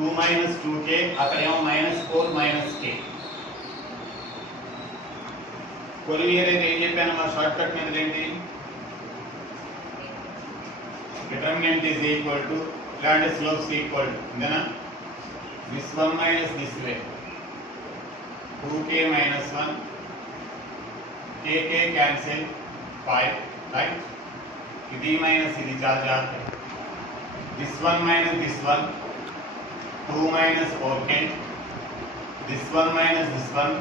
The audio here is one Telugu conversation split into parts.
2 minus 2k అక్కడేమో -4 - k కొలినియర్ అయితే ఏం చెప్పాను మా షార్ట్ కట్ మెథడ్ ఏంటి డిటర్మినెంట్ ఈజ్ ఈక్వల్ టు ఇలాంటి స్లోప్స్ ఈక్వల్ టు ఇందేనా this 1 minus this way 2k minus 1 kk cancel 5 right ఇది మైనస్ ఇది చాలా జాగ్రత్త this 1 minus this 1 2 minus 4k this 1 minus this 1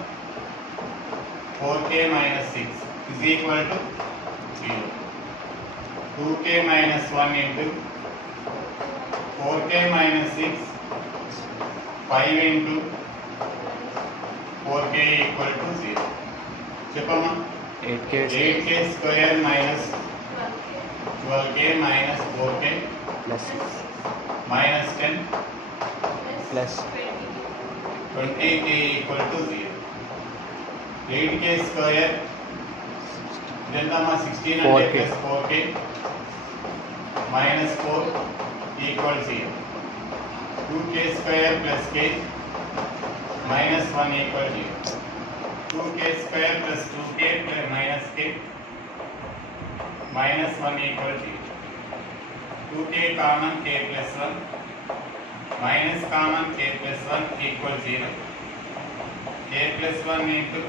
4k minus 6 is equal to 0 2k minus 1 into 4k minus 6 5 into 4k equal to 0 చెప్పమ్మా 8k square minus 12k minus 4k plus minus 10 plus 20k equal to 0 8k square ఇదెంతమ్మా 16 అంటే 4k. plus 4k minus 4 equal 0 2k square plus k minus 1 equal 0 2k square plus 2k plus minus k minus 1 equal 0 2k common k plus 1 minus common k plus 1 equal 0 k plus 1 into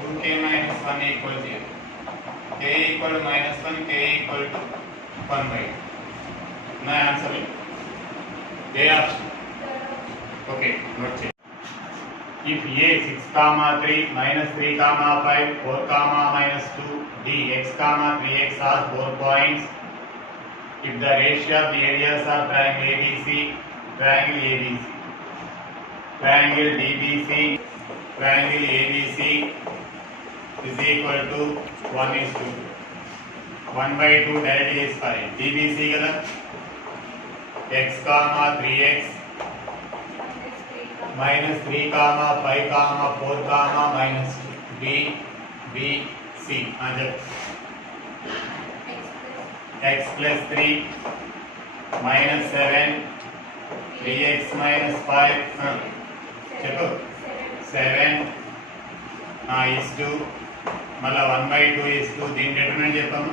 2k minus 1 equal 0 k equal to minus 1 k equal to 1 by 2 my answer is A option. Okay, note check. If A 6 comma 3 minus 3 comma 5 4 comma minus 2 D x comma 3x are 4 points. If the ratio of the areas of triangle ABC, triangle ABC, triangle DBC, triangle ABC is equal to 1:2. 1/2 directly is 5. DBC kada x comma 3x minus 3 comma 5 comma 4 comma minus 2 b b c x plus 3 minus 7 3x minus 5 చెప్పు 7 is 2 మళ్ళా 1/2 is 2 దీని డిటర్మినెంట్ చెప్పాము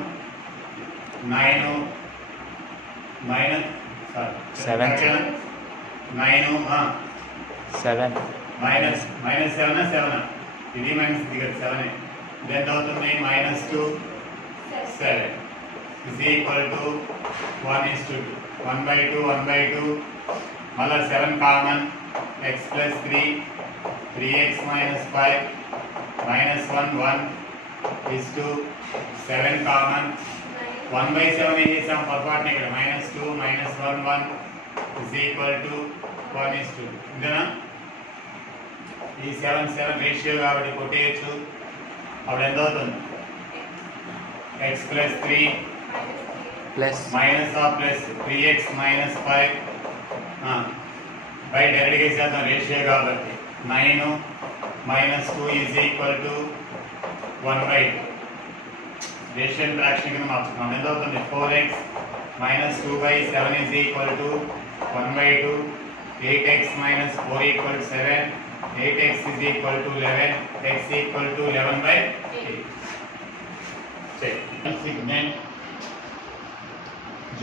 9 minus 7 9 7 minus 7 7 ఇది మైనస్ ఇది కదా 7 ఇది ఎంత అవుతుంది -2 7 is equal to 1:2 1/2 1/2 మళ్ళా 7 common x plus 3 3x minus 5 minus 1 1 is 2 7 common 1/7 ఏం చేసాం పొరపాటున ఇక్కడ -2 -1 1 is equal to 1:2 ఇంతేనా ఈ 7 7 రేషియో కాబట్టి కొట్టేయచ్చు అప్పుడు ఎంత అవుతుంది x plus 3 plus minus of plus 3x minus 5 by డైరెక్ట్గా వేసేద్దాం రేషియో కాబట్టి 9 -2 is equal to 1/2 racial fraction కింద మార్చుకున్నాం ఎంత అవుతుంది 4x minus 2/7 is equal to 1/2 8x minus 4 equal to 7 8x is equal to 11 x equal to 11/8 check segment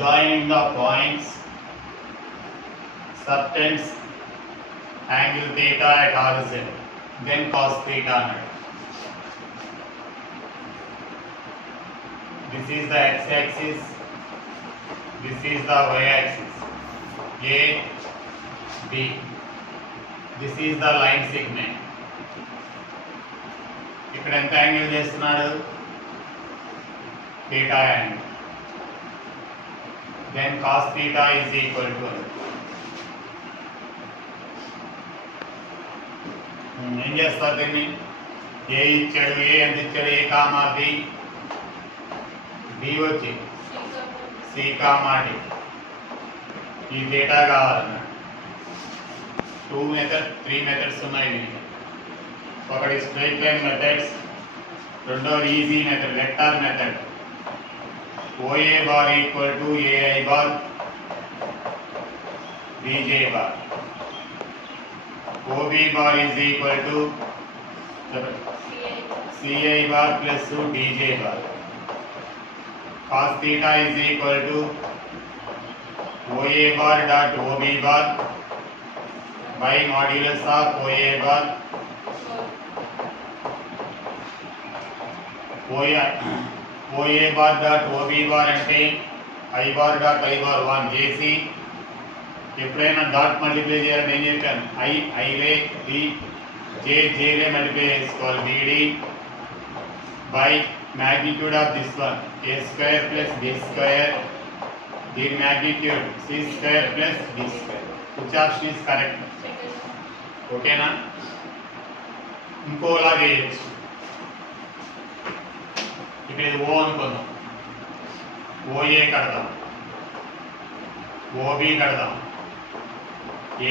joining the points subtends angle theta at origin then cos theta net. This is the x-axis, this is the y-axis, A, B. This is the line segment. ఇక్కడ ఎంత యాంగిల్ చేస్తున్నాడు theta angle. Then cos theta is equal to ఏం చేస్తారు దీన్ని ఏ ఇచ్చాడు ఏ ఎంత ఇచ్చాడు ఏ కామా బి బి వచ్చి సి కామా డి ఈ డేటా కావాలన్నా 2 మెథడ్ 3 మెథడ్స్ ఉన్నాయి దీనికి ఒకటి స్ట్రైట్ లైన్ మెథడ్స్ రెండోది easy method vector method OA bar equal to AI bar dj bar. OB bar is equal to CI bar plus dj bar. Cos theta is equal to OA bar dot OB bar by modulus of OA bar. OA bar dot OB bar అంటే I bar dot I bar 1 JC. ఎప్పుడైనా డాట్ మల్టిప్లై చేయాలని నేను చెప్పాను. ఐలే డి జేలే మల్టిప్లై చేసుకోవాలి. DD by magnitude of this one a square plus b square, the magnitude c square plus d square. Which option is correct? Okay na? ఇంకోలా చేయొచ్చు. ఇక్కడ ఇది ఓ అనుకుందాం, ఓఏ కడదాం, ఓబి కడదాం,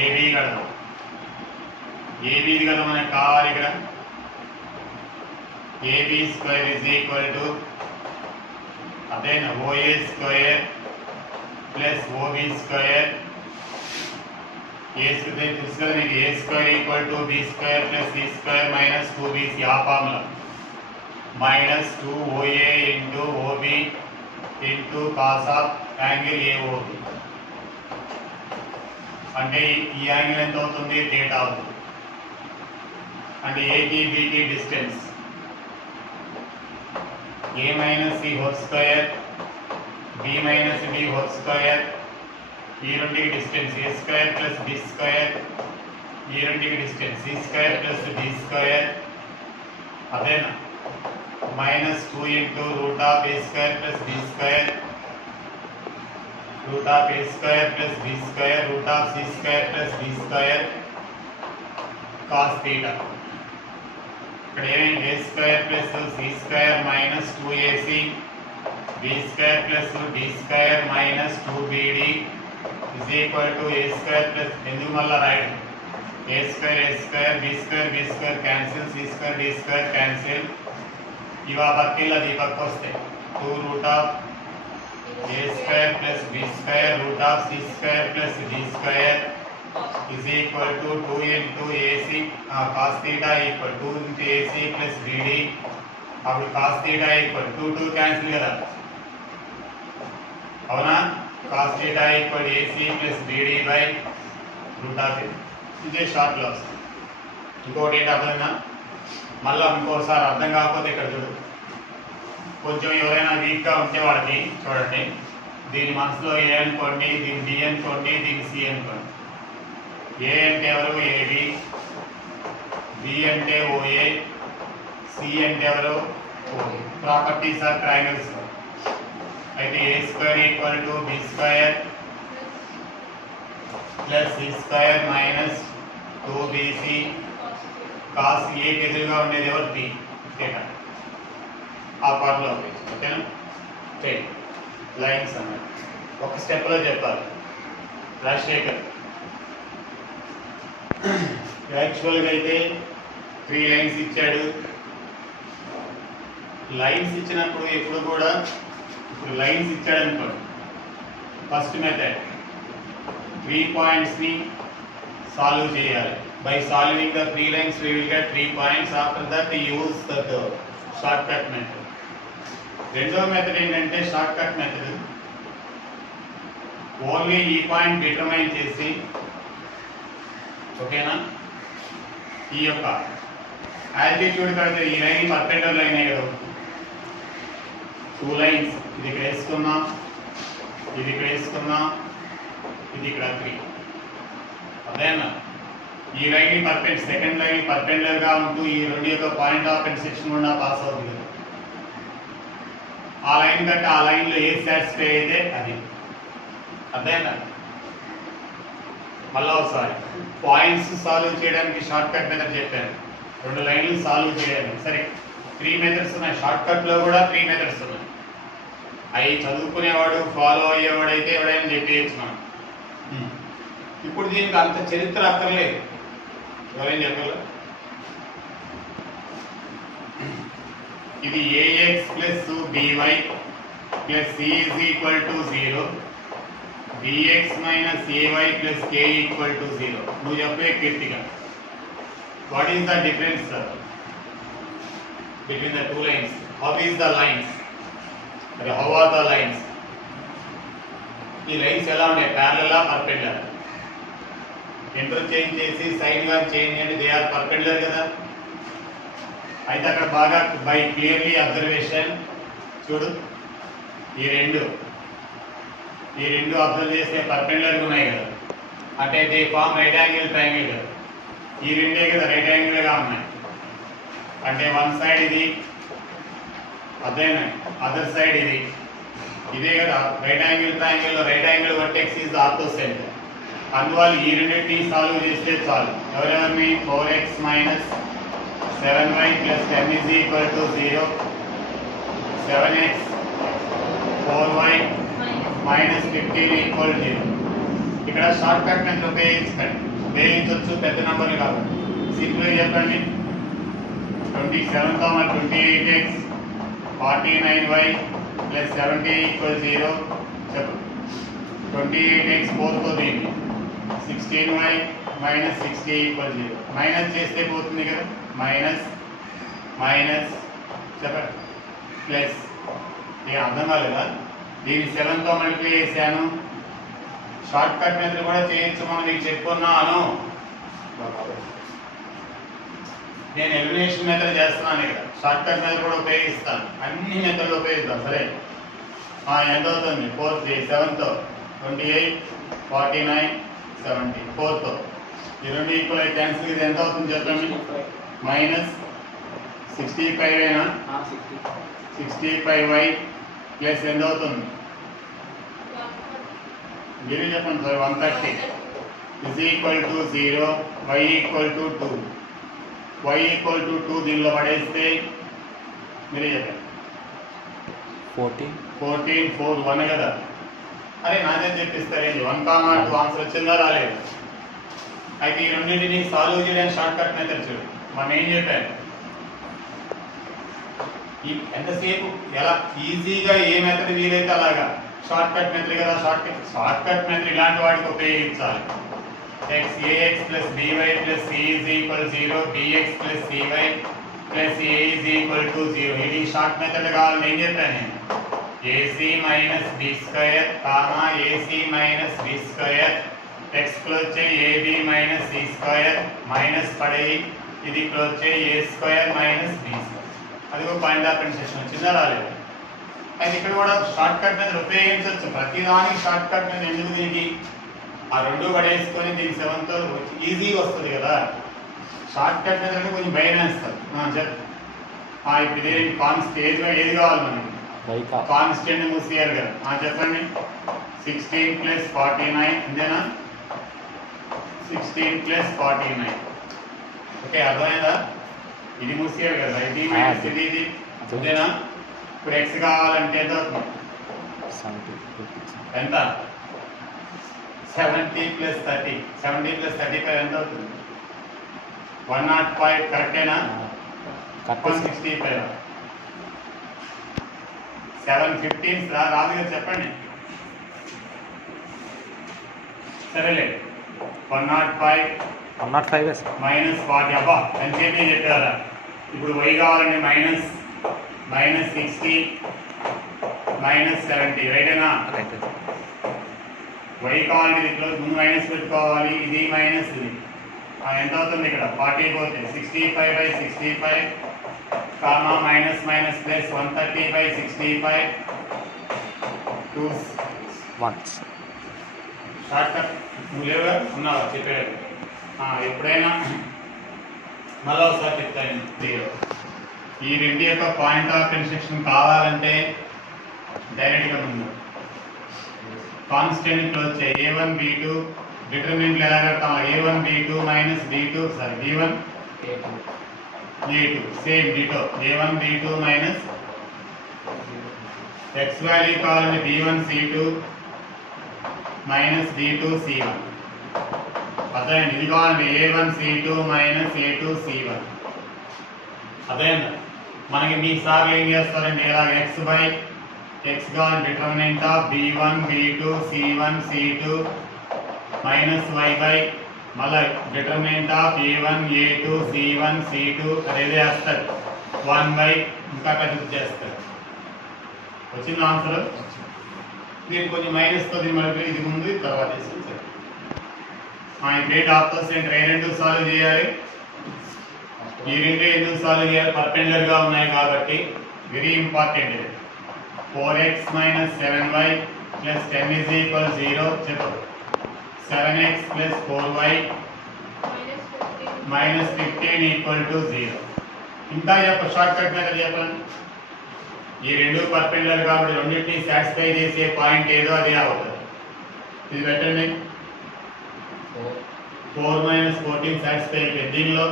ఏబి కడదాం. ఏబిది కదా మనకు కావాలి. ఇక్కడ AB square is equal to అదేనా OA square plus OB square. A square తెలుసు కదా నీకు. A square equal to B square plus C square minus 2BC. ఆ formula minus 2OA into OB into cos of angle AOB. అంటే ఈ యాంగిల్ ఎంత అవుతుంది? థీటా అవుతుంది. అంటే ఏకి బికి distance a minus c whole square, b minus b whole square. ఈ రెండింటికి distance a square plus b square. ఈ రెండింటికి distance c square plus d square. అదేనా minus 2 into root of a square plus b square, root of a square plus b square, root of c square plus d square cos theta. ఇక్కడ ఏమైంది? a square plus c square minus 2ac, b square plus d square minus 2bd is equal to a square plus ఎందుకు మళ్ళా రాయడం? a square b square cancel, c square d square cancel. ఇవా పక్కల అది పక్క వస్తాయి. 2 root of a square plus b square root of c square plus d square is equal to 2 into AC cos theta equal 2 into AC plus BD. అప్పుడు cos theta equal 2 cancel కదా, అవునా? cos theta equal AC plus BD by root of it. ఇదే షార్ట్ లో వస్తుంది. ఇంకోటి ఏంటి అర్థమైనా? మళ్ళీ ఇంకోసారి అర్థం కాకపోతే ఇక్కడ చూడు. కొంచెం ఎవరైనా వీక్గా ఉంటే వాడికి చూడండి. దీని మనసులో ఏ అనుకోండి, దీని బి అనుకోండి, దీని సి అనుకోండి. ఏ అంటే ఎవరు? ఏబి, బి అంటే ఓఏ, సి అంటే ఎవరు? ఓబి. Properties are triangles. అయితే A square equal to B square plus C square minus 2bc. Cos ఏకి ఎదురుగా ఉండేది ఎవరు? టీ. థీటా. ఆ పార్ట్లో ఓకేనా? లైన్స్ అన్నమాట. ఒక స్టెప్లో చెప్పాలి. రాజశేఖర్ యాక్చువల్గా అయితే 3 లైన్స్ ఇచ్చాడు. లైన్స్ ఇచ్చినప్పుడు ఎప్పుడు కూడా, ఇప్పుడు లైన్స్ ఇచ్చాడు అనుకోండి, ఫస్ట్ మెథడ్ 3 పాయింట్స్ని సాల్వ్ చేయాలి. By solving the 3 lines we will get 3 points. after that use the short cut method. రెండో మెథడ్ ఏంటంటే షార్ట్ కట్ మెథడ్. ఓన్లీ ఈ పాయింట్ డిటర్మైన్ చేసి, ఓకేనా, ఈ యొక్క ఆల్టిట్యూడ్ కడితే ఈ లైన్ పర్పెండిక్యులర్ లైనే కదా. 2 లైన్స్, ఇది ఇక్కడ వేసుకున్నాం, ఇది ఇక్కడ వేసుకున్నాం, ఇది ఇక్కడ 3. అదేనా ఈ line perpendicular, second line perpendicular గా ఉంటూ ఈ రెండు యొక్క పాయింట్ ఆఫ్ ఇంటర్సెక్షన్ గుండా పాస్ అవుతుంది కదా. ఆ లైన్ కంటే ఆ లైన్లో ఏది సాటిస్ఫై అయితే అది. అదేనా మళ్ళీ ఒకసారి పాయింట్స్ సాల్వ్ చేయడానికి షార్ట్ కట్ మెథడ్ చెప్పాను. 2 లైన్లు సాల్వ్ చేయడానికి. సరే 3 మెథడ్స్ ఉన్నాయి. షార్ట్ కట్లో కూడా 3 మెథడ్స్ ఉన్నాయి. అవి చదువుకునేవాడు, ఫాలో అయ్యేవాడైతే ఎవడైనా చెప్పేయచ్చు మనం. ఇప్పుడు దీనికి అంత చరిత్ర అక్కర్లేదు. ఎవరైనా చెప్పగలరు? ఇది ax plus by plus c is equal to 0. bx minus ay plus k equal to 0. నువ్వు చెప్పే కీర్తిగా what is the difference sir between the two lines? How is the lines? How are the lines? ఈ లైన్స్ ఎలా ఉన్నాయి? Parallel perpendicular? ఇంటర్చేంజ్ చేసి సైన్ గా చేంజ్ చేయండి, దే ఆర్ పర్పెండిక్యులర్ కదా. అయితే అక్కడ బాగా బై క్లియర్లీ అబ్జర్వేషన్ చూడు, ఈ రెండు అబ్జర్వ్ చేస్తే పర్పెండిక్యులర్ ఉన్నాయి కదా, అంటే they form right angle triangle కదా. ఈ రెండే కదా రైట్ యాంగిల్ గా ఉన్నాయి, అంటే వన్ సైడ్ ఇది అదేనా, అదర్ సైడ్ ఇది ఇదే కదా. రైట్ యాంగిల్ ట్రయాంగిల్ లో right angle vertex is ortho centre. అందువల్ల ఈ రెండింటిని సాల్వ్ చేస్తే చాలు. ఎవరెవరిని? 4x minus 7y plus 10 is equal to 0, 7x 4y minus 15 equal 0. ఇక్కడ షార్ట్ కట్ మెథడ్ ఉపయోగించవచ్చు పెద్ద నెంబర్లు కాబట్టి. సింపుల్గా చెప్పండి, 27 28x 49y ప్లస్ 70 ఈక్వల్ 0. చెప్పు 28x 4తో దీన్ని 16y మైనస్ 60 ఈక్వల్ 0. మైనస్ చేస్తే పోతుంది కదా, మైనస్ చెప్పండి ప్లస్. ఇక అర్థం కాలేదా? దీన్ని 7తో మల్టిప్లై చేశాను. షార్ట్ కట్ మెథడ్ కూడా చేయొచ్చు, మనం మీకు చెప్పుకున్నాను. నేను ఎలిమినేషన్ మెథడ్ చేస్తున్నాను ఇక్కడ, షార్ట్ కట్ మెథడ్ కూడా ఉపయోగిస్తాను, అన్ని మెథడ్లు ఉపయోగిస్తాను. సరే ఎంత అవుతుంది? 7తో 28 49 70 4తో ఈ రెండు ఈక్వల్ అయితే క్యాన్సిల్. ఇది ఎంత అవుతుంది చెప్పండి? మైనస్ 65 అయినా 65y ప్లస్ ఎంత అవుతుంది? మీరు చెప్పండి sir. 130 is equal to 0, y equal to 2. y equal to 2 దీనిలో పడేస్తే మీరే చెప్పండి. 14 4 1 కదా. అరే నాదే చెప్పిస్తారేంటి? 1, 2 ఆన్సర్ వచ్చిందా రాలేదు? అయితే ఈ రెండింటిని సాల్వ్ చేయడానికి షార్ట్ కట్ మెథడ్ చూడు. మనం ఏం చెప్పాను, ఎంతసేపు ఎలా ఈజీగా ఏ మెథడ్ వీలైతే అలాగా షార్ట్ కట్ మెథడ్ కదా. షార్ట్ కట్ మెథడ్ ఇలాంటి వాటికి ఉపయోగించాలి. ax plus by plus c is equal 0, bx plus cy plus a is equal to 0. ఇది షార్ట్ మెథడ్ కావాలని ఏం చెప్పాను నేను? ac minus b square comma ac minus b square x close చేయి ab minus c square minus పడేయి, ఇది క్లోజ్ చేయి a స్క్వేర్ మైనస్ b స్క్వేర్. అది ఒక పాయింట్ ఆఫ్ డిఫరెన్షియేషన్ వచ్చిందా రాలేదు? అయితే ఇక్కడ కూడా షార్ట్ కట్ మెథడ్ ఉపయోగించవచ్చు. ప్రతిదానికి షార్ట్ కట్ మెథడ్ ఎందుకు? దీనికి ఆ రెండు పడేసుకొని దీనికి 7తో ఈజీగా వస్తుంది కదా. షార్ట్ కట్ మెథడ్ అంటే కొంచెం భయం వేస్తారు. ఇప్పుడు ఇదే కాన్స్టెంట్ ఏది కావాలి మనకి? కాన్స్టెంట్ మూసేయాలి కదా. చెప్పండి. 16 ప్లస్ 49 అంతేనా? 16 ప్లస్ 49. ఓకే అర్థమైందా? ఇది మూసేయాలి కదా, ఇది మైనస్ ఇది అంతేనా? ఇప్పుడు x కావాలంటే ఎంత అవుతుంది? ఎంత? 70 ప్లస్ 30. 70 ప్లస్ 35 ఎంత అవుతుంది? 105 కరెక్టేనా? 165 715 రాదు కదా చెప్పండి. సరేలే 105 మైనస్ 40. అబ్బా ఎంతసేపు చెప్పారా? ఇప్పుడు y కావాలంటే మైనస్ 60 మైనస్ 70 రైటేనా? y కావాలంటే ఇది క్లోజ్ ముందు మైనస్ పెట్టుకోవాలి, ఇది మైనస్ ఇది. ఎంత అవుతుంది ఇక్కడ? 40 పోతే 65/65 comma minus minus plus 130/65 2 1 short cut. నువ్వు లేవుగా ఉన్నావా? చెప్పాడు. ఎప్పుడైనా మళ్ళీ ఒకసారి చెప్తాను. ఈ రెండు యొక్క పాయింట్ ఆఫ్ ఇంటర్సెక్షన్ కావాలంటే డైరెక్ట్గా ముందు కాన్స్టెంట్ క్లోజ్ చేయి. a1 b2 డిటర్మినెంట్లు ఎలా పెడతాం? a1 b2 minus b2 sorry b1 a2 same ditto. a1 b2 minus x value కావాలంటే b1 c2 minus b2 c1. అదేండి ఇది కావాలంటే a1 c2 minus a2 c1. అదేండి మనకి మీ సార్లు ఏం చేస్తారంటే ఇలా x గా determinant of b1 b2 c1 c2 minus y by మళ్ళీ determinant of a1 a2 c1 c2 అదేదే వేస్తారు 1 బై ఇంకా పెద్దది చేస్తారు. వచ్చింది ఆన్సర్. దీనికి కొంచెం మైనస్ తో మనకి ఇది ముందు తర్వాత వేసుకుంటారు. ఇప్పుడు ఆప్షన్ సెంటర్ ఏ రెండు సాల్వ్ చేయాలి, ఈ రెండు ఎందుకు సాల్వ్ చేయాలి, పర్పెండిక్యులర్ గా ఉన్నాయి కాబట్టి వెరీ ఇంపార్టెంట్ ఇది. 4x minus 7y plus 10 is equal 0 చెప్పు. 7x plus 4y minus 15 equal to 0. ఇంకా చెప్ప షార్ట్ కట్ మెథడ్ చెప్పండి. ఈ రెండు పర్పెండిక్యులర్ కాబట్టి రెండింటిని సాటిస్ఫై చేసే పాయింట్ ఏదో అదే అవుతుంది. ఇది పెట్టండి. 4 మైనస్ 14 సాటిస్ఫై అయిపోయింది. దీనిలో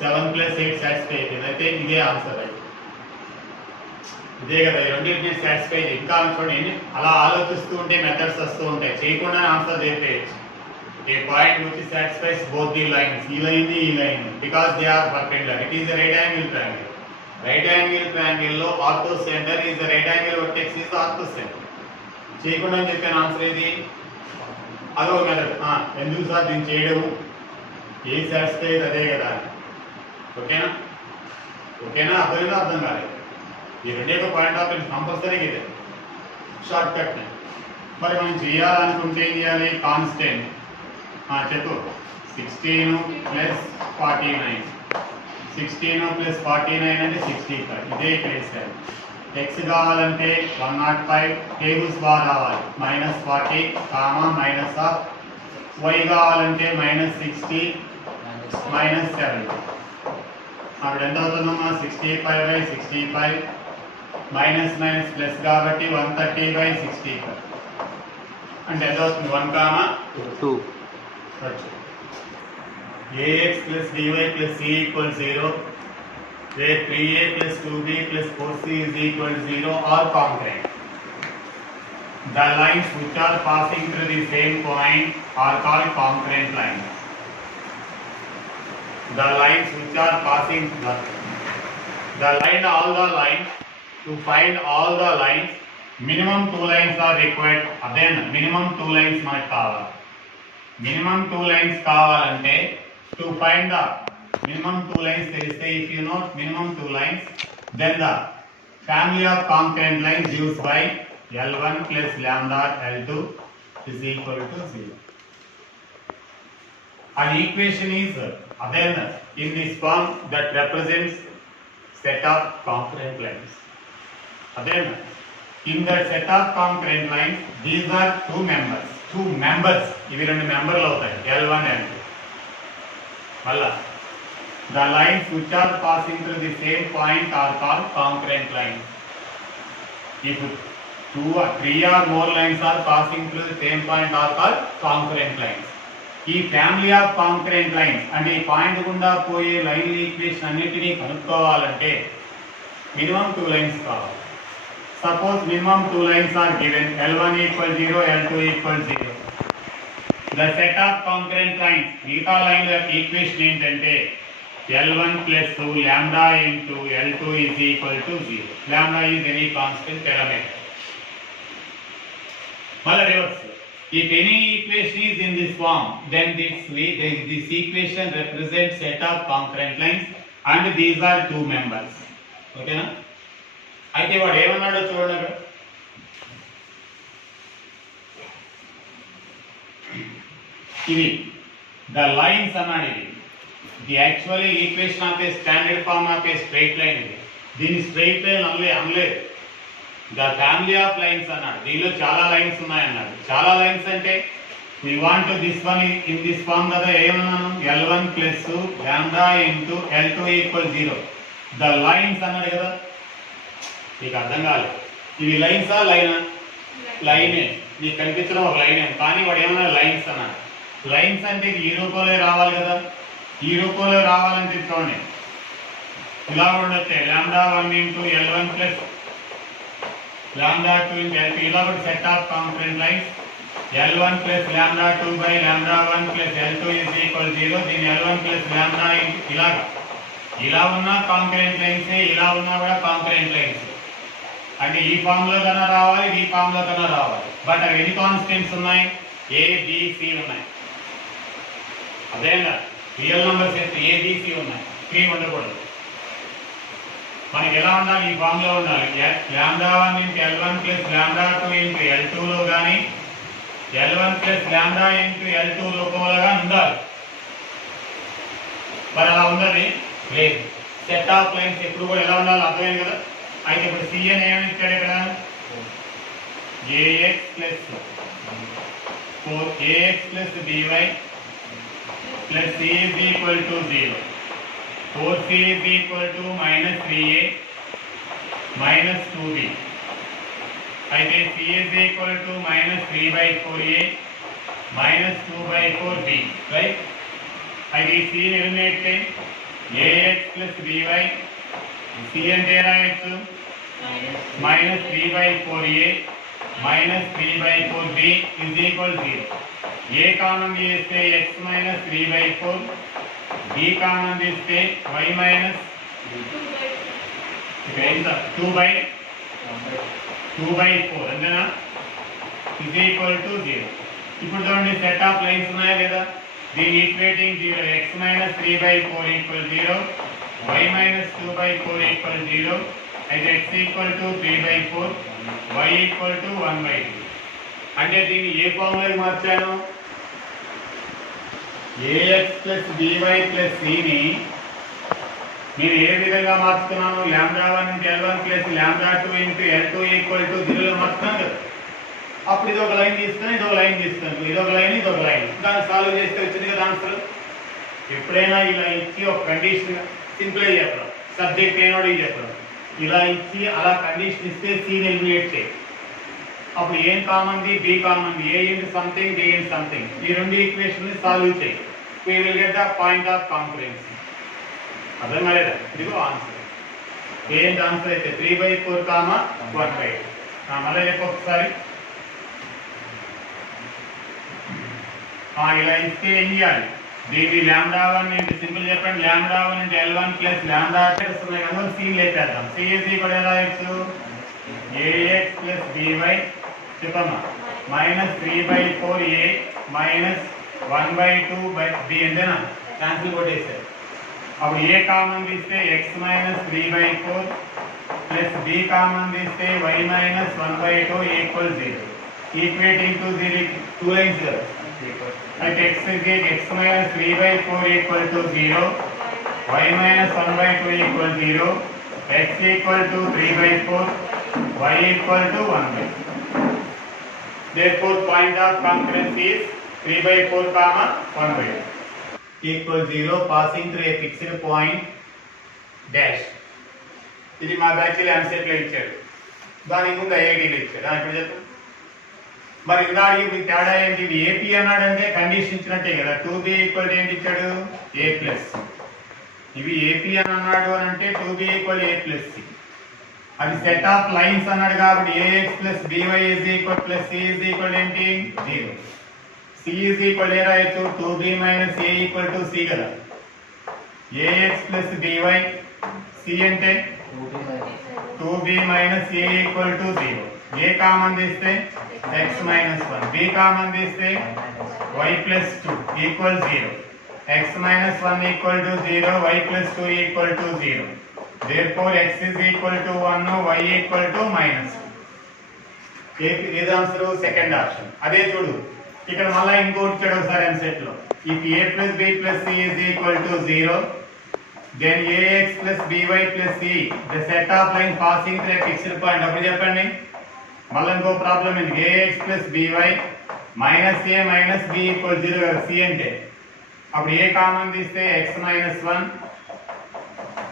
7 ప్లస్ 8 సాటిస్ఫై అయిపోయింది. అయితే ఇదే ఆన్సర్ అయితే ఇదే కదా. ఈ రెండింటిని సాటిస్ఫై ఇంకా చూడండి, అలా ఆలోచిస్తూ ఉంటే మెథడ్స్ వస్తూ ఉంటాయి, చేయకుండా ఆన్సర్ చెప్పేయచ్చు. A point which satisfies both the lines, ఈ లైన్ ఈ line, because they are perpendicular. It is a right angle triangle. Right angle triangle లో orthocentre is right angle vertex is orthocentre. చేయకుండా చెప్పాను ఆన్సర్ ఇది. అదో మెథడ్. ఎందుకు సార్ దీన్ని చేయడము, ఏ సాటిస్ఫై అదే కదా. ఓకేనా ఓకేనా అర్థమైనా అర్థం కాలేదు. ఈ రెండే పాయింట్ ఆఫ్ వ్యూ కంపల్సరీ ఇదే షార్ట్ కట్. మరి మనం చేయాలనుకుంటే ఏం చేయాలి, కాన్స్టెంట్ చెప్పు. 16 ప్లస్ 49, 16 ప్లస్ 49 అంటే 65. ఇదే ఇక్కడ వేసారు. ఎక్స్ కావాలంటే 105 టేబుల్స్ బాగా రావాలి, -40 కామా మైనస్ ఆఫ్. వై కావాలంటే -60 -70. అప్పుడు ఎంత అవుతుందమ్మా, 65/65 మైనస్ మైనస్ ప్లస్ కాబట్టి 130/65 అంటే ఎంత అవుతుంది, 1, 2. ax plus dy plus c equals 0, where 3a plus 2b plus 4c is equal to 0 are congruent. The lines which are passing through the same point are called congruent lines. The lines which are passing all the lines, to find all the lines, minimum 2 lines are required. Then minimum 2 lines మనకు కావాలి. minimum 2 lines కావాలంటే to find the minimum 2 lines తెలిస్తే, if you know minimum 2 lines, then the family of concurrent lines used by L1 plus lambda L2 is equal to 0. An equation is then in this form that represents set of concurrent lines. Then in that set of concurrent lines, these are two members. ఇవి రెండు మెంబర్లు అవుతాయి, L1 L2. మళ్ళా the lines which are passing through the same point are called concurrent lines. If 2 or 3 or more lines are passing through the same point are called concurrent lines. ఈ ఫ్యామిలీ ఆఫ్ కాంకరెంట్ లైన్స్ అంటే ఈ పాయింట్ గుండా పోయే లైన్ ఈక్వేషన్ అన్నిటినీ కనుక్కోవాలంటే మినిమం 2 లైన్స్ కావాలి. Suppose minimum 2 lines are given, L1 equal 0, L2 equal 0. The set of concurrent lines, మిగతా లైన్ ఈక్వేషన్ ఏంటంటే L1 plus lambda into L2 is equal to 0. Lambda is any constant parameter. మళ్ళీ reverse. If any equation is in this form, then this equation represents set of concurrent lines and these are two members. Okay na? అయితే వాడు ఏమన్నాడో చూడండి అక్కడ. ఇది the lines అన్నాడు. ఇది actually equation of a standard form of a straight line. ఇది దీని స్ట్రైట్ లైన్ అనలేదు, ద ఫ్యామిలీ ఆఫ్ లైన్స్ అన్నాడు. దీనిలో చాలా లైన్స్ ఉన్నాయన్నాడు. చాలా లైన్స్ అంటే we want to this one in this form కదా. ఏమన్నాను, L1 plus lambda into L2 equal 0. The lines అన్నాడు కదా. నీకు అర్థం కాలేదు, ఇవి లైన్సా లైనా? లైనే. నీకు కనిపించడం ఒక లైనే, కానీ వాడు ఏమన్నా లైన్స్ అన్నాడు. లైన్స్ అంటే ఈ రూపంలో రావాలి కదా. ఈ రూపంలో రావాలంటే చూడండి, ఇలా ఉండొచ్చే λ1 into L1 plus λ2 into L2. ఇలా కూడా set of concurrent lines L1 plus λ2 by λ1 plus L2 is equal 0. దీని L1 ప్లస్ λ ఇలాగా ఇలా ఉన్న కాంకరెంట్ లైన్సే, ఇలా ఉన్నా కూడా కాంకరెంట్ లైన్స్. అంటే ఈ ఫార్ములా కన్నా రావాలి, ఈ ఫార్ములా కన్నా రావాలి. బట్ అవి ఎన్ని కాన్స్టెంట్స్ ఉన్నాయి? ఏ బి సి ఉన్నాయి. అదేనా రియల్ నెంబర్స్ అయితే ఏ బి సి ఉన్నాయి, 3 ఉండకూడదు. మనకి ఎలా ఉండాలి? ఈ ఫార్ములా ఉండాలి. λ1 × L1 + λ2 × L2 లో కానీ L1 + λ × L2 రూపంలో కానీ ఉండాలి. మరి అలా ఉన్నది లేదు. సెట్ ఆఫ్ లైన్స్ ఎప్పుడు కూడా ఎలా ఉండాలి? అర్థమైంది కదా. అయితే ఇప్పుడు సిఎన్ ఏమని ఇచ్చాడు ఇక్కడ? ax + 4ax + by plus c is equal to 0. 4c is equal to -3a minus 2b. అయితే c is equal to -3/4a minus 2/4b, right? అయితే ఈ c ని ఎలిమినేట్ చేయి. ax + by c అంటే రాయొచ్చు -3/4a minus 3/4b is equal 0. a common తీస్తే x minus 3/4, b కామన్ తీస్తే y minus 2/4 అంతేనా? is equal to 0. ఇప్పుడు చూడండి సెట్ ఆఫ్ లైన్స్ ఉన్నాయా లేదా? దీని equating 0, x minus 3/4 equal 0, y minus 2/4 equal 0. అయితే x equal to 3/4, y equal to 1/2. అంటే దీన్ని ఏ ఫార్ములాకి మార్చాను? ax + by + c ని నేను ఏ విధంగా మార్చుతున్నాను? λ1 × L1 + λ2 × L2 = 0 మార్చుతున్నాను కదా. అప్పుడు ఇది ఒక లైన్ తీసుకొని ఇది ఒక లైన్ తీసుకొని ఇది ఒక లైన్ ఇది ఒక లైన్ దాన్ని సాల్వ్ చేస్తే వచ్చింది కదా ఆన్సర్. ఎప్పుడైనా ఇలా ఇచ్చి ఒక కండిషన్ సింప్లై చెప్పడం, సబ్జెక్ట్ ఏనోడికి చెప్పడం, ఇలా ఇచ్చి అలా కండిషన్ ఇస్తే సీని ఎలిమినేట్ చేయి. అప్పుడు ఏం కామన్ది? బి కామన్ది. ఏ ఇంటి సంథింగ్, బి ఇంటి సంథింగ్. ఈ రెండు ఈక్వేషన్ని సాల్వ్ చేయి. We will get the point of conference. అర్థం కాలేదా? ఇదిగో ఆన్సర్. ఏంటి ఆన్సర్? అయితే 3/4, 1/2. మళ్ళీ చెప్పు ఒకసారి. ఇలా ఇస్తే ఏం చేయాలి? దీన్ని λ1 సింపుల్ చెప్పండి. λ1 × L1 + λ2 ఉన్నాయి కదా, సీన్ లేపేద్దాం. సి ఈజ్ ఈక్వల్ ఎలా రాయొచ్చు? ax + by చెప్పమ్మా -3/4a minus 1/2/b అంతేనా? క్యాన్సిల్ కొట్టేసారు. అప్పుడు ఏ కామన్ తీస్తే x minus 3/4 plus b common తీస్తే y minus 1/2 equals 0. Equating to 0 2 lines కదా. అయితే x minus 3/4 equal to 0, y minus 1/2 equal 0, x equal to 3/4, y equal to 1/2. Therefore, point of concurrence is 3/4, 1/2 equals 0 passing through a fixed point dash. ఇది మా బ్యాచ్లో ఎంసెట్లో ఇచ్చాడు, దానికి ముందు ఐఐటీలో ఇచ్చాడు. ఇప్పుడు చెప్పండి. మరి ఇందాక మీకు తేడా ఏంటి? ఇది ఏపీ అన్నాడంటే కండిషన్ ఇచ్చినట్టే కదా. 2b ఈక్వల్ ఏంటి ఇచ్చాడు? a+. ఇవి ఏపీ అని అన్నాడు అని అంటే 2b ఈక్వల్ a+c. అది సెట్ ఆఫ్ లైన్స్ అన్నాడు కాబట్టి ax + by is equal plus c is equal ఏంటి? 0. c is equal ఏ రాయొచ్చు? 2b - a equal to c కదా. ax + by, c అంటే 2b - a equal to 0. a common తీస్తే x - 1, b కామన్ తీస్తే y + 2 equal 0. x - 1 equal to 0, y + 2 equal to 0. Therefore, x is equal to 1, y equal to -2. ఏది ఆన్సర్? Second option. అదే చూడు ఇక్కడ మళ్ళీ ఇంకోటి ఇచ్చాడు ఒకసారి ఎంసెట్ లో. If a + b + c is equal to 0, then ax + by + c the set of line passing through a fixed point. అప్పుడు చెప్పండి. మళ్ళీ ఇంకో ప్రాబ్లం ఏంటి? ax + by -a - b equal 0 కదా. c అంటే అప్పుడు a కామన్ తీస్తే x - 1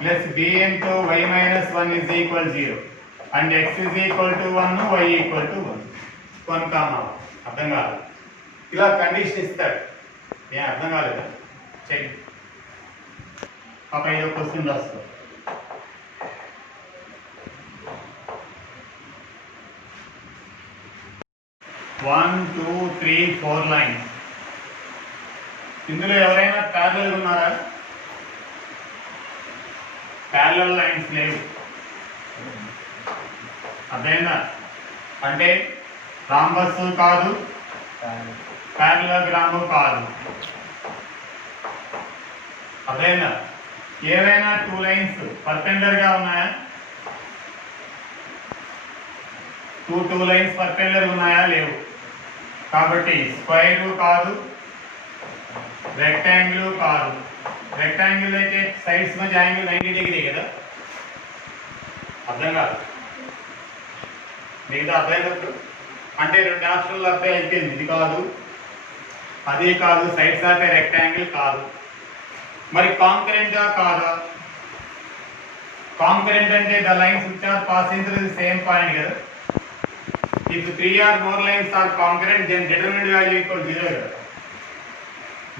plus b into y - 1 is equal 0 and x is equal to 1, y equal to 1. 1, అర్థం కాదు. ఇలా కండిషన్ ఇస్తాడు. ఏం అర్థం కాలేదా? చెక్ పాప ఏదో క్వశ్చన్ రాస్తాం. One, 2, 3, 4 lines. ఇందులో ఎవరైనా ప్యారలల్ ఉన్నారా? ప్యారలల్ లైన్స్ లేవు. అర్థమైందా? అంటే రాంబస్ కాదు, ప్యారలలోగ్రాము కాదు. అర్థమైందా? ఏవైనా టూ లైన్స్ పర్పెండిక్యులర్ గా ఉన్నాయా? టూ లైన్స్ పర్పెండిక్యులర్ ఉన్నాయా? లేవు. కాబట్టి స్క్వైర్ కాదు, రెక్టాంగిల్ కాదు. రెక్టాంగిల్ అయితే సైడ్స్ మధ్య యాంగిల్ 90 డిగ్రీ కదా. అర్థం కాదు మిగతా అర్థమైనప్పుడు అంటే రెండు ఆప్షన్లు అర్థం అయిపోయింది. ఇది కాదు, అది కాదు, సైడ్స్ ఆఫ్ ఏ రెక్టాంగిల్ కాదు. మరి కాంకరెంటా కాదా? కాంకరెంట్ అంటే the lines which are passing through the same point కదా. If 3 or more lines are congruent, then determined value equal 0 కదా.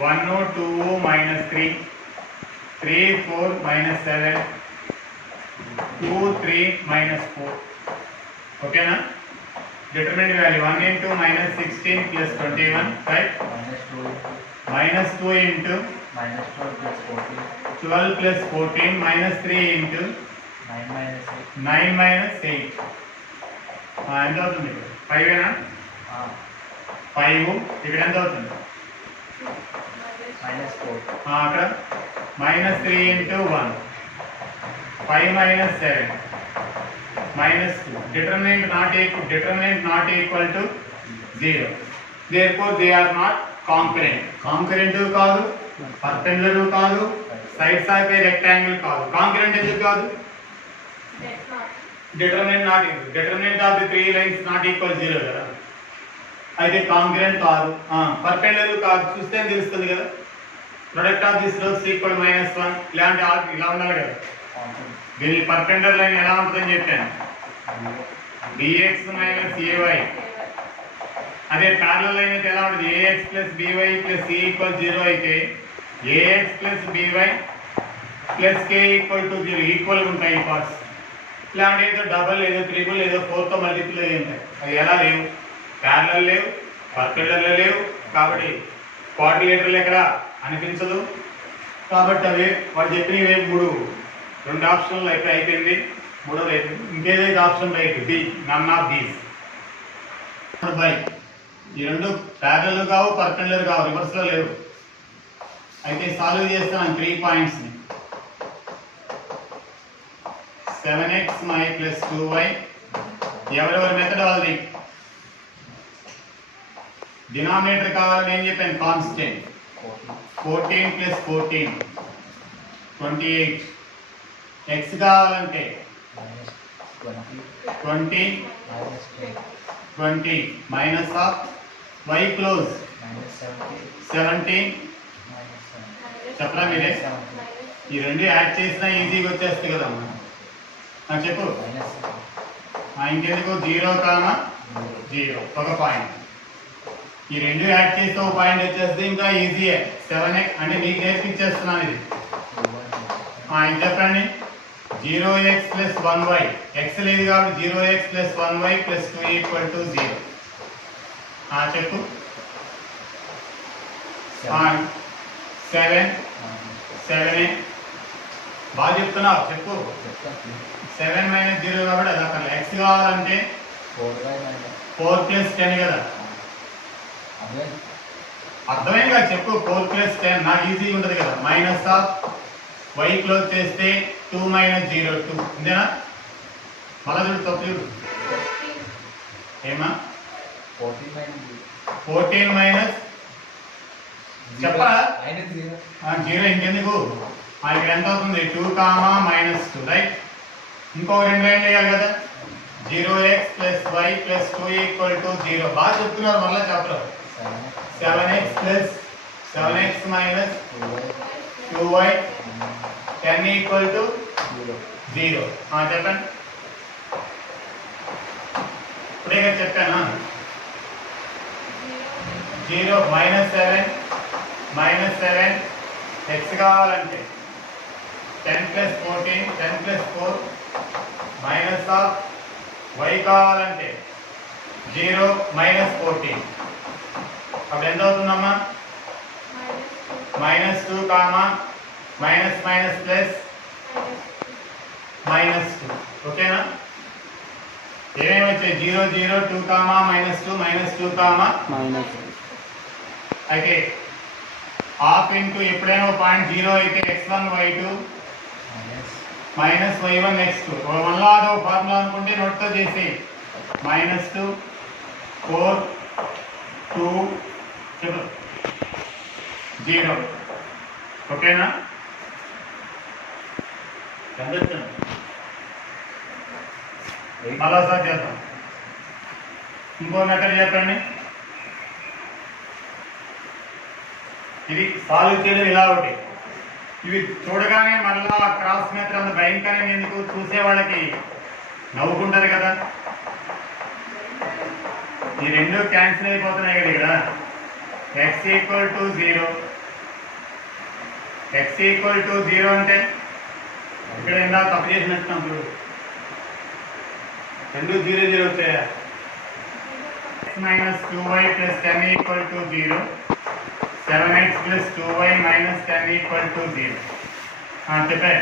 1 2 minus 3 3 4 minus 7 2 3 minus 4 ఓకేనా. determined value 1 into minus 16 plus 21 right, minus 2 into minus 12 plus 14 12 plus 14 minus 3 into 9 minus 8 ఎంత అవుతుంది? 5 ఏనా? 5 ఇక్కడ ఎంత అవుతుంది? అక్కడ minus 3 into 1 5 minus 7 minus 2 determinant not equal to 0. Therefore they are not concurrent. Concurrent కాదు, perpendicular కాదు, sides of a rectangle కాదు. Concurrent ఎందుకు కాదు? determinant not equal. Determinant of the three lines not equal 0 కదా. అయితే కాంకరెంట్ కాదు, పర్పెండిక్యులర్ కాదు. చూస్తే తెలుస్తుంది కదా. Product of this rows equal -1 ఇలాంటి ఇలా ఉండాలి కదా. దీని పర్పెండిక్యులర్ లైన్ ఎలా ఉంటుందని చెప్పాను, bx మైనస్ ay. అదే ప్యారలల్ లైన్ అయితే ఎలా ఉంటుంది, ax plus by plus c equal 0 అయితే ax plus by plus k equal to 0 equal ఉంటాయి ఈ పార్ట్స్. ఇలాంటి ఏదో డబల్ ఏదో ట్రిపుల్ ఏదో 4తో మల్టిపుల్ అయ్యి ఉంటాయి. అవి ఎలా లేవు, ప్యారలల్ లేవు, పర్పెండిక్యులర్ లేవు. కాబట్టి క్వాడ్రిలేటరల్ ఎక్కడ అనిపించదు. కాబట్టి అవి వాళ్ళు చెప్పినవి రెండు ఆప్షన్లు అయితే అయిపోయింది. మూడోది అయిపోయింది. ఇంకేదైతే option right D, none of these. By ఈ రెండు ప్యారలల్ కావు, పర్పెండిక్యులర్ కావు, రివర్స్లో లేవు. అయితే సాల్వ్ చేస్తాను 3 పాయింట్స్ని. 7x y ప్లస్ 2y ఎవరెవరి మెథడ్ వాళ్ళది. డినామినేటర్ కావాలని ఏం చెప్పాను, కాన్స్టెంట్ 14 ప్లస్ 14 28. x కావాలంటే 20 20 మైనస్ ఆఫ్ y క్లోజ్ 17. చెప్పరా మీరే? ఈ రెండు యాడ్ చేసినా ఈజీగా వచ్చేస్తుంది కదా. చెప్పు ఇంకెందుకు 0, 0 ఒక పాయింట్. ఈ రెండు యాడ్ చేస్తే ఒక పాయింట్ వచ్చేస్తే ఇంకా ఈజీయే. 7x అంటే మీకు నేర్పించేస్తున్నాను ఇది. ఇది చెప్పండి, 0x ప్లస్ 1y. x లేదు కాబట్టి 0x plus 1y plus 2 equal to 0. చెప్పు 7 బాగా చెప్తున్నావు. చెప్పు 7 మైనస్ 0 కాబట్టి అది అక్కడ. x కావాలంటే 4 ప్లస్ 10 కదా. అర్థమైంది కదా. చెప్పు 4 ప్లస్ 10 నాకు ఈజీగా ఉంటుంది కదా. మైనస్ ఆఫ్ y క్లోజ్ చేస్తే 2 మైనస్ 0 2 ఇంతేనా. మళ్ళా చూడు తప్పు చూడు. ఏమా 14 మైనస్ చెప్పరా 0 ఇంకెందుకు. ఇక్కడ ఎంత అవుతుంది 2 మైనస్ 2 రైట్. ఇంకో 2 లైన్లు వేయాలి కదా. 0x plus y plus 2 equal to 0. బాగా చెప్తున్నారు మళ్ళీ చెప్పరు. 7x plus 7x minus 2y 10 equal to 0. చెప్పండి. ఇప్పుడే కదా చెప్పానా. 0 -7 x కావాలంటే 10 plus 14 10 plus 4 minus of y కావాలంటే 0 మైనస్ 14. అప్పుడు ఎంత అవుతుందమ్మా -2 మైనస్ మైనస్ ప్లస్ -2. ఓకేనా. ఏమేమి వచ్చాయి 0 0 2 కామా -2 కామా మైనస్ అయితే హాఫ్ ఇంటూ ఎప్పుడైనా పాయింట్ 0 అయితే x1 y2 minus y1 x2 మళ్ళా అదో ఫార్ములా అనుకుంటే నోట్తో చేసి -2 4 2 చెప్పు 0 ఓకేనా ఎంత వచ్చింది మరోసారి చేద్దాం ఇంకో మెథడ్ చెప్పండి ఇది సాల్వ్ చేయడం ఇలా ఒకటి ఇవి చూడగానే మళ్ళా క్రాస్ మెథడ్ అంత భయంకరంగా ఎందుకు చూసే వాళ్ళకి నవ్వుకుంటారు కదా ఈ రెండు క్యాన్సిల్ అయిపోతున్నాయి కదా ఇక్కడ x = 0 x = 0 అంటే ఇక్కడ ఇందా తప్పు చేసినట్టున్నాం చూడు రెండు 0 0 వచ్చాయా x - 2y + 10 = 0 7x + 2y - 10 = 0 చెప్పే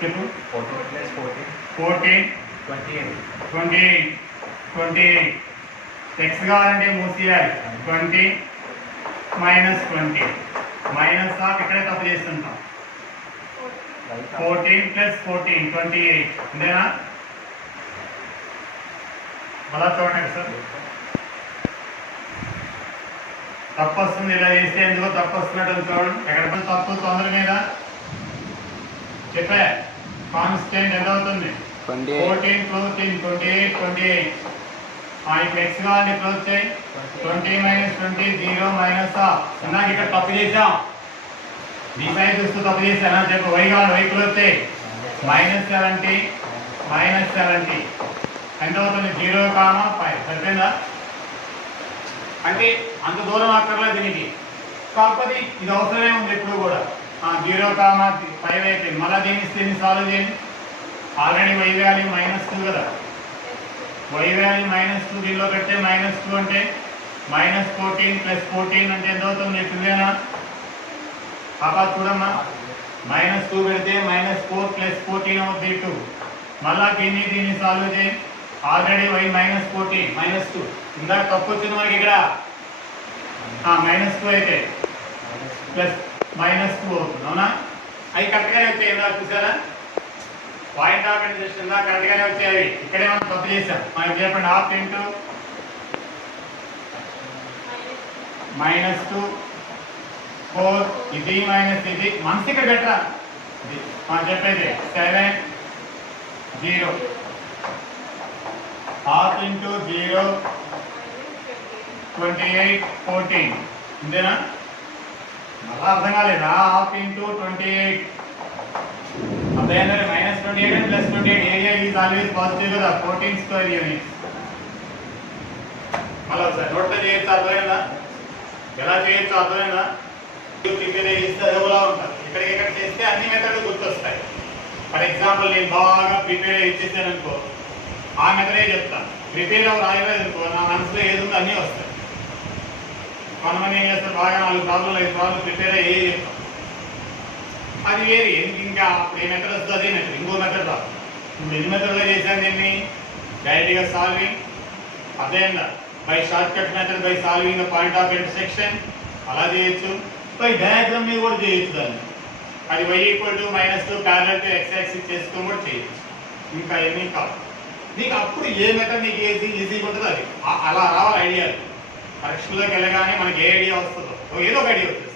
చెప్పు 14 + 14 14 28 x కావాలంటే మూసేయాలి 20 - 20 మైనస్ ఆఫ్ ఇక్కడే తప్పు చేస్తుంటాం 14 + 14 28 అంతేనా అలా చూడండి సార్ తప్పు వస్తుంది ఇలా చేస్తే ఎందుకో తప్పు వస్తున్నట్టు చూడండి ఎక్కడ తప్పు తొందర మీద చెప్పా కాన్స్టెంట్ ఎంత అవుతుంది 14 క్లోజ్ చేయండి 28 28 ఇప్పుడు x కావాలంటే క్లోజ్ చేయి 20 - 20 0 మైనస్ ఆఫ్ ఇందాక ఇక్కడ తప్పు చేసాం ఈ సైడ్ చూస్తూ తప్పు చేశానా చెప్పు y కావాలి y క్లోజ్ చేయి -70 -70 ఎంత అవుతుంది 0, 5 సరిపోయిందా అంటే అంత దూరం అక్కర్లేదు దీనికి కాకపోతే ఇది అవసరమే ఉంది ఎప్పుడు కూడా 0, 5 అయితే మళ్ళీ దీన్ని సాల్వ్ చేయండి ఆల్రెడీ y వాల్యూ -2 కదా y వాల్యూ -2 దీనిలో పెడితే -2 అంటే -14 + 14 అంటే ఎంత అవుతుంది 2 పాపా చూడమ్మా -2 పెడితే -4 + 14 అవుతుంది 2 మళ్ళా దీన్ని సాల్వ్ చేయి ఆల్రెడీ y -14 -2 ఇందాక తప్పు వచ్చింది మనకి ఇక్కడ -2 అయితే ప్లస్ -2 అవుతుంది అవునా అవి కరెక్ట్గానే వచ్చాయి ఇందాక చూసారా పాయింట్ ఆఫ్ ఇంట్రెస్ట్ ఇందాక కరెక్ట్గానే వచ్చాయి ఇక్కడే మనం తప్పు చేసాం మనకి చెప్పండి ½ ఇంటూ -2 4 ఇది మైనస్ ఇది మనసు ఇక్కడ పెట్టరా మనం చెప్పేది 7 0 ½ ఇంటూ 0 28 14 ఇంతేనా మళ్ళా అర్థం కాలేదా ½ ఇంటూ 28 అర్థమైందా -28 and +28 area is always positive కదా 14 స్క్వేర్ యూనిట్స్ మళ్ళీ ఒకసారి నోట్లో చేయొచ్చు అర్థమైందా ఎలా చేయొచ్చు అర్థమైందా ప్రిపేర్ చేస్తే అదోలా ఉంటుంది ఇక్కడ చేస్తే అన్ని మెథడ్లు గుర్తొస్తాయి ఫర్ ఎగ్జాంపుల్ నేను బాగా ప్రిపేర్ ఇచ్చేసాను అనుకో ఆ మెథడే చెప్తాను ప్రిపేర్ రాయలేదు అనుకో నా మనసులో ఏది ఉందో అన్నీ వస్తాయి కొంతమంది ఏం చేస్తారు బాగా 4 ప్రాబ్లం 5 ప్రాబ్లం ప్రిపేర్ అయ్యే చెప్తాం అది వేరే ఇంకా అప్పుడు ఏ మెథడ్ వస్తుంది అదే మెథడ్ ఇంకో మెథడ్ రాదు ఇప్పుడు ఎన్ని మెథడ్లో చేశాను దీన్ని డైరెక్ట్గా సాల్వింగ్ అదేందా by short cut method by solving the point of intersection అలా చేయొచ్చు బై డయాగ్రామ్ మీద కూడా చేయొచ్చు దాన్ని అది y = -2 parallel to x axis చేసుకొని కూడా చేయొచ్చు ఇంకా ఏమీ కాదు నీకు అప్పుడు ఏ మెథడ్ నీకు ఈజీగా ఉంటుందో అది అలా రావాలి ఐడియాలు పరీక్షలోకి వెళ్ళగానే మనకి ఏ ఐడియా వస్తుందో ఏదో ఒక ఐడియా వచ్చేస్తుంది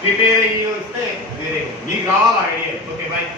ప్రిపేర్ అయ్యి వస్తే వేరే నీకు రావాలి ఐడియా ఓకే బాయ్